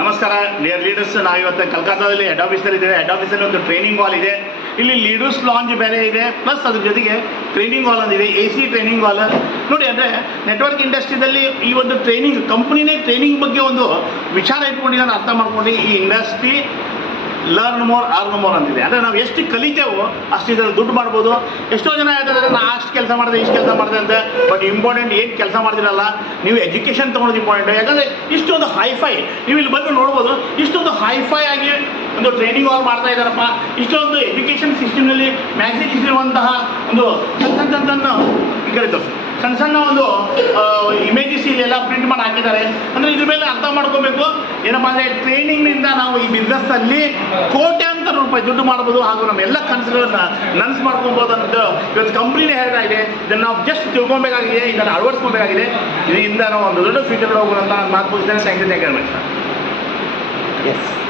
ನಮಸ್ಕಾರ dear leaders. ನಾವಿವತ್ತು ಕಲ್ಕತ್ತಾದಲ್ಲಿ head ಆಫೀಸಲ್ಲಿ ಇದ್ದೇವೆ. ಹೆಡ್ ಆಫೀಸಲ್ಲಿ ಒಂದು ಟ್ರೈನಿಂಗ್ ಹಾಲ್ ಇದೆ. ಇಲ್ಲಿ ಲೀಡರ್ಸ್ ಲಾಂಜ್ ಬೇರೆ ಇದೆ, ಪ್ಲಸ್ ಅದ್ರ ಜೊತೆಗೆ ಟ್ರೈನಿಂಗ್ ಹಾಲ್ ಒಂದಿದೆ, AC ಟ್ರೈನಿಂಗ್ ಹಾಲ್. ನೋಡಿ, ಅಂದರೆ ನೆಟ್ವರ್ಕ್ ಇಂಡಸ್ಟ್ರಿದಲ್ಲಿ ಈ ಒಂದು ಟ್ರೈನಿಂಗ್ ಕಂಪ್ನಿನೇ ಟ್ರೈನಿಂಗ್ ಬಗ್ಗೆ ಒಂದು ವಿಚಾರ ಇಟ್ಕೊಂಡಿದ್ದಾನೆ. ಅರ್ಥ ಮಾಡ್ಕೊಂಡು ಈ industry learn more earn more ಅಂತಿದೆ. ಅಂದರೆ ನಾವು ಎಷ್ಟು ಕಲಿತೇವೋ ಅಷ್ಟು ಇದರಲ್ಲಿ ದುಡ್ಡು ಮಾಡ್ಬೋದು. ಎಷ್ಟೋ ಜನ ಹೇಳ್ತಾರೆ ನಾ ಅಷ್ಟು ಕೆಲಸ ಮಾಡಿದೆ, ಇಷ್ಟು ಕೆಲಸ ಮಾಡಿದೆ ಅಂತ. ಬಟ್ ಇಂಪಾರ್ಟೆಂಟ್ ಏನು ಕೆಲಸ ಮಾಡ್ತಿರಲ್ಲ, ನೀವು ಎಜುಕೇಷನ್ ತೊಗೊಳೋದು ಇಂಪಾರ್ಟೆಂಟ್. ಯಾಕಂದರೆ ಇಷ್ಟೊಂದು ಹೈಫೈ, ನೀವು ಇಲ್ಲಿ ಬಂದು ನೋಡ್ಬೋದು, ಇಷ್ಟೊಂದು ಹೈಫೈ ಆಗಿ ಒಂದು ಟ್ರೈನಿಂಗ್ ಹಾಲ್ ಮಾಡ್ತಾ ಇದ್ದಾರಪ್ಪ. ಇಷ್ಟೊಂದು ಎಜುಕೇಷನ್ ಸಿಸ್ಟಮ್ನಲ್ಲಿ ಮ್ಯಾಗ್ಝಿನ್ಸ್ ಇರುವಂತಹ ಒಂದು ಸಣ್ಣ ಈ ಕಡೆ ತೋರಿಸಿ ಸಣ್ಣ ಸಣ್ಣ ಒಂದು ಇಮೇಜಸ್ ಇಲ್ಲೆಲ್ಲ ಪ್ರಿಂಟ್ ಮಾಡಿ ಹಾಕಿದ್ದಾರೆ. ಅಂದರೆ ಇದ್ರ ಮೇಲೆ ಅರ್ಥ ಮಾಡ್ಕೋಬೇಕು ಏನಪ್ಪ ಅಂದರೆ ಟ್ರೈನಿಂಗ್ನಿಂದ ನಾವು ಈ ಬಿಸ್ನೆಸ್ಸಲ್ಲಿ ಕೋಟ್ಯಾಂತರ ರೂಪಾಯಿ ದುಡ್ಡು ಮಾಡ್ಬೋದು, ಹಾಗೂ ನಮ್ಮೆಲ್ಲ ಕನಸುಗಳನ್ನ ನನಸು ಮಾಡ್ಕೊಬೋದು ಅನ್ನೋದು ಇವತ್ತು ಕಂಪ್ನಿನೇ ಹೇಳ್ತಾ ಇದೆ. ಇದನ್ನು ನಾವು ಜಸ್ಟ್ ತಿಳ್ಕೊಬೇಕಾಗಿದೆ, ಇದನ್ನು ಅಳವಡಿಸ್ಕೊಬೇಕಾಗಿದೆ. ಇದರಿಂದ ನಾವು ಒಂದು ದೊಡ್ಡ ಫ್ಯೂಚರ್ ಹೋಗೋದಂತ ನಾನು ಮಾತು ಮುಗಿಸ್ತೇನೆ. Thank you very much. S